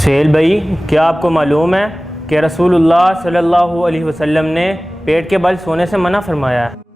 सुहेल भाई, क्या आपको मालूम है कि रसूलुल्लाह सल्लल्लाहु अलैहि वसल्लम ने पेट के बल सोने से मना फरमाया है?